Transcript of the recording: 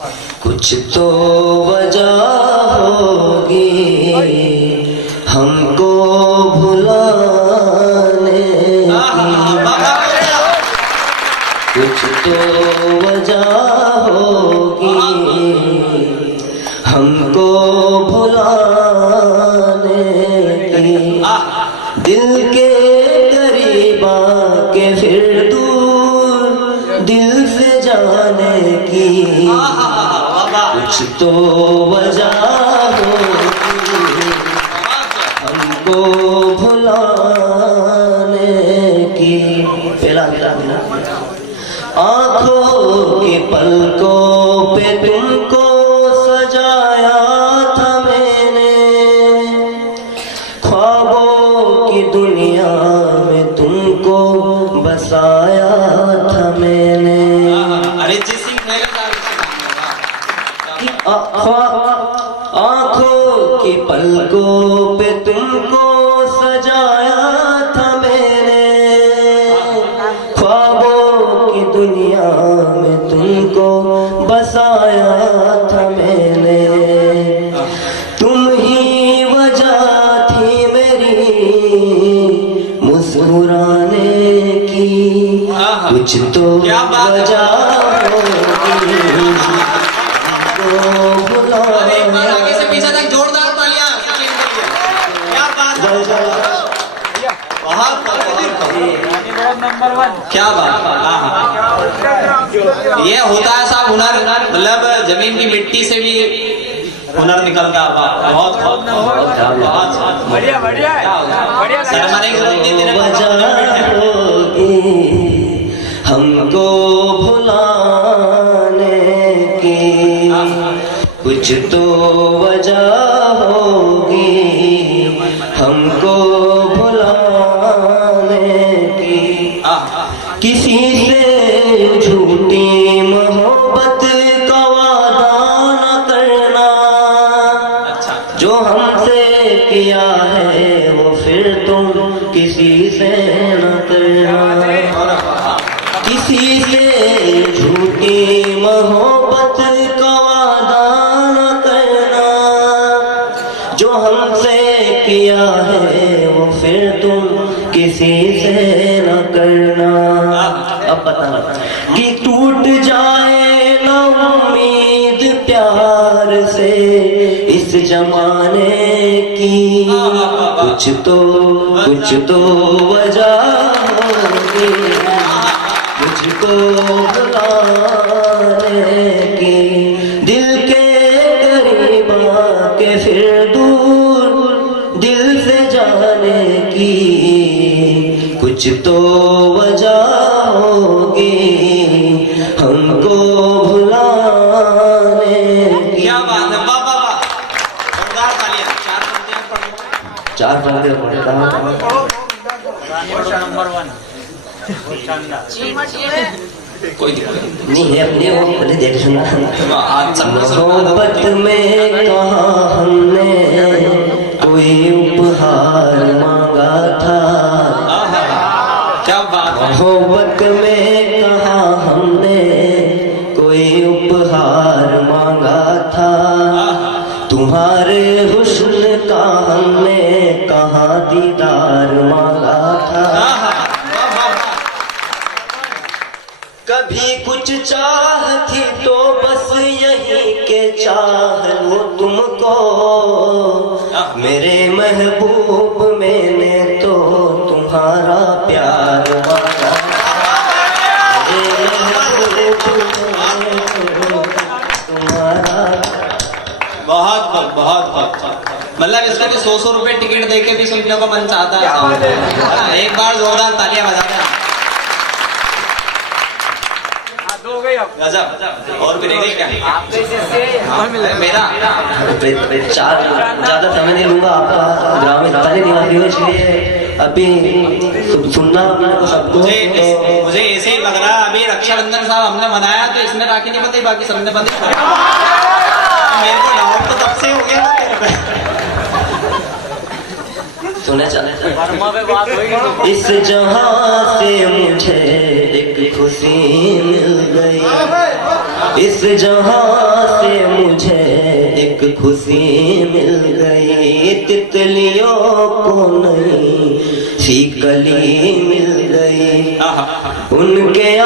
कुछ तो वजह होगी हमको भुलाने की, कुछ तो वजह होगी हमको भुलाने की। दिल के करीब आके फिर दूर दिल से जाने की, कुछ तो वजह होगी हमको भुलाने की। पहला आँखों के पलकों पे तुमको सजाया था मैंने, ख्वाबों की दुनिया में तुमको बसाया था मैंने। आँखों की पलकों पे तुमको सजाया था मैंने, ख्वाबों की दुनिया में तुमको बसाया था मैंने। तुम ही वजह थी मेरी मुस्कुराने की, कुछ तो वजह होगी। एक बार आगे से पीछे तक जोरदार तालियां। क्या बात है, नंबर 1, क्या बात। ये होता है साहब हुनर, मतलब जमीन की मिट्टी से भी हुनर निकलता है। बहुत बढ़िया बढ़िया बढ़िया। शर्माने की जरूरत नहीं, तेरे हमको भुलाने की, कुछ तो वजह होगी हमको भुलाने की। किसी से झूठी मोहब्बत का वादा न करना, जो हमसे किया है वो फिर तुम किसी से न करना। किसी से झूठी मोहब्बत का वादा न करना, जो हमसे किया है वो फिर तुम किसी से न करना। अब पता कि टूट जाए ना उम्मीद प्यार से इस जमाने की, कुछ तो वजह होगी मुझको भुलाने की। दिल के करीब आके फिर दूर दिल से जाने की, कुछ तो वजह होगी हमको भुलाने की। क्या बात है, वाह वाह वाह, जोरदार तालियां। 4 पंक्तियां पढ़ता हूं। नंबर 1 कोई दिक्कत नहीं है, अपने वो पहले देख सुना। मोहब्बत में कहाँ हमने कोई उपहार मांगा था, क्या बात। मोहब्बत में कहाँ हमने कोई उपहार मांगा था, तुम्हारे हुस्न का हमने कहाँ दीदार मांगा था। कभी कुछ चाह थी तो बस यही के चाह लो तुमको, मेरे महबूब मैंने तो तुम्हारा प्यार मांगा। मेरे महबूब तुम्हारा। बहुत मतलब इसका भी 100 रुपए टिकट देके भी सुनने को मन चाहता है। एक बार जोरदार तालियां बजाते हैं। गजब। और भी रहेगी क्या? मेरा 4 ज्यादा समय नहीं लूंगा आपका, ग्रामीण ताली दिमागी हो, इसलिए अभी सुनना सबको। मुझे ऐसे ही लग रहा है अभी रक्षाबंधन साहब हमने मनाया तो इसमें राखी नहीं बंधी, बाकी सबने बंधी। मेरे को डाउट तो तब से हो गया। सुने चले इस जहां से मुझे एक खुशी मिल गई, इस जहां से मुझे एक खुशी मिल गई, तितलियों को नहीं सी कली मिल गई। उनके